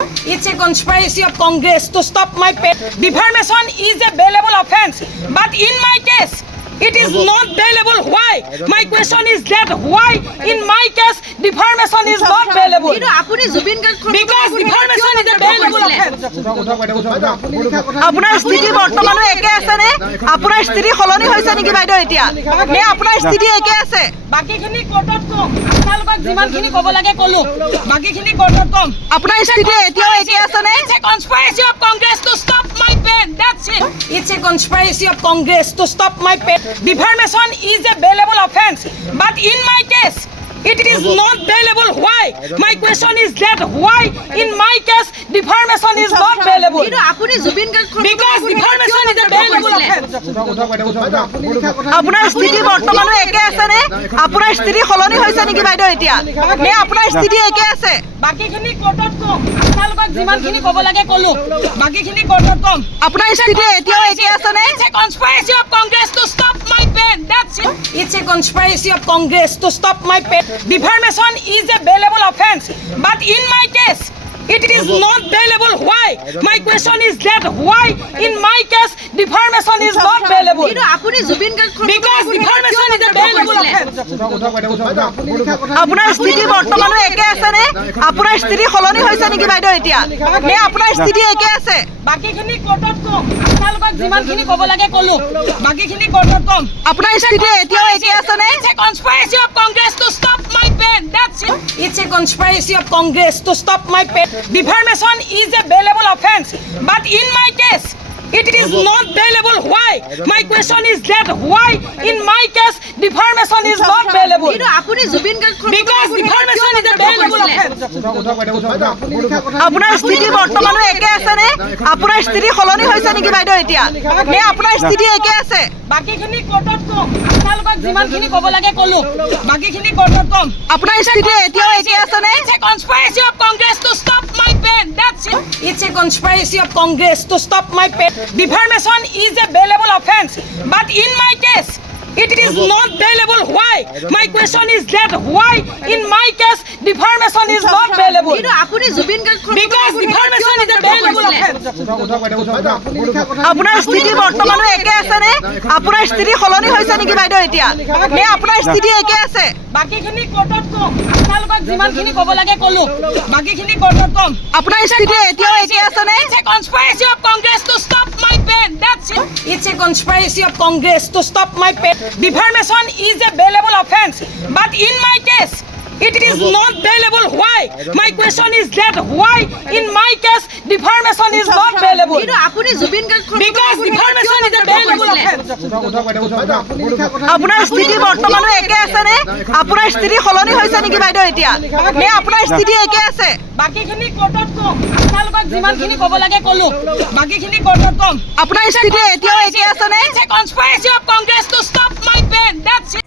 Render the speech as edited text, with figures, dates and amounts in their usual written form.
It's a conspiracy of Congress to stop my pet. Defamation is a bailable offense, but in my case, it is not bailable. Why? My question is that why in my case defamation is not bailable? Because defamation is a bailable offense. আপোনাৰ স্থিতি বৰ্তমানো একে আছে নে? আপোনাৰ স্থিতি সলনি হৈছে নেকি বাইদেউ এতিয়া? নে আপোনাৰ স্থিতি একে আছে? বাকিখিনি কোৰ্টত কম। আপোনালোকক যিমানখিনি ক'ব লাগে ক'লো। বাকিখিনি কোৰ্টত কম। আপোনাৰ স্থিতি এতিয়াও একে আছে নে? It's a conspiracy of Congress to stop my pen. That's it. It's a conspiracy of Congress to stop my pen. Defamation is a bailable offense, but in my case, it is not bailable. Why? My question is that why in my case defamation is not bailable? Because defamation is a bailable offense. আপোনাৰ স্থিতি বৰ্তমানো একে আছে নে? আপোনাৰ স্থিতি সলনি হৈছে নেকি বাইদেউ এতিয়া? নে আপোনাৰ স্থিতি একে আছে? বাকিখিনি কোৰ্টত কম। আপোনালোকক যিমানখিনি ক'ব লাগে ক'লো। বাকিখিনি কোৰ্টত কম। আপোনাৰ স্থিতি এতিয়াও একে আছে নে? It's a conspiracy of Congress to stop my pen. That's it. It's a conspiracy of Congress to stop my pen. Defamation is a bailable offense, but in my case, it is not bailable. Why? My question is that why in my case defamation is not bailable? Because defamation is a bailable offense. আপোনাৰ স্থিতি বৰ্তমানো একে আছে নে? আপোনাৰ স্থিতি সলনি হৈছে নেকি বাইদেউ এতিয়া? নে আপোনাৰ স্থিতি একে আছে? বাকিখিনি কোৰ্টত কম। আপোনালোকক যিমানখিনি ক'ব লাগে ক'লো। বাকিখিনি কোৰ্টত কম। আপোনাৰ স্থিতি এতিয়াও একে আছে নে? It's a conspiracy of Congress to stop my pen. That's it. It's a conspiracy of Congress to stop my pen. Defamation is a bailable offense, but in my case, it is not bailable. Why? My question is that why in my case defamation is not bailable? Because defamation is a bailable offense. আপোনাৰ স্থিতি বৰ্তমানো একে আছে নে? আপোনাৰ স্থিতি সলনি হৈছে নেকি বাইদেউ এতিয়া? নে আপোনাৰ স্থিতি একে আছে? বাকিখিনি কোৰ্টত কম। আপোনালোকক যিমানখিনি ক'ব লাগে ক'লো। বাকিখিনি কোৰ্টত কম। আপোনাৰ স্থিতি এতিয়াও একে আছে নে? It's a conspiracy of Congress to stop my pen. That's it. It's a conspiracy of Congress to stop my pen. Defamation is a bailable offense, but in my case, it is not bailable. Why? My question is that why in my case defamation is not bailable? Because defamation is a bailable offense. আপোনাৰ স্থিতি বৰ্তমানো একে আছে নে? আপোনাৰ স্থিতি সলনি হৈছে নেকি বাইদেউ এতিয়া? নে আপোনাৰ স্থিতি একে আছে? বাকিখিনি কোৰ্টত কম। আপোনালোকক যিমানখিনি ক'ব লাগে ক'লো। বাকিখিনি কোৰ্টত কম। আপোনাৰ স্থিতি এতিয়াও একে আছে নে? It's a conspiracy of Congress to stop my pen. That's it. It's a conspiracy of Congress to stop my pen. Defamation is a bailable offense, but in my case, it is not bailable. Why? My question is that why in my case defamation is not bailable? Because defamation is a bailable offense. আপোনাৰ স্থিতি বৰ্তমানো একে আছে নে? আপোনাৰ স্থিতি সলনি হৈছে নেকি বাইদেউ এতিয়া? নে আপোনাৰ স্থিতি একে আছে? বাকিখিনি কোৰ্টত কম। আপোনালোকক যিমানখিনি ক'ব লাগে ক'লো। বাকিখিনি কোৰ্টত কম। আপোনাৰ স্থিতি এতিয়াও একে আছে নে? It's a conspiracy of Congress to stop my pen. That's it.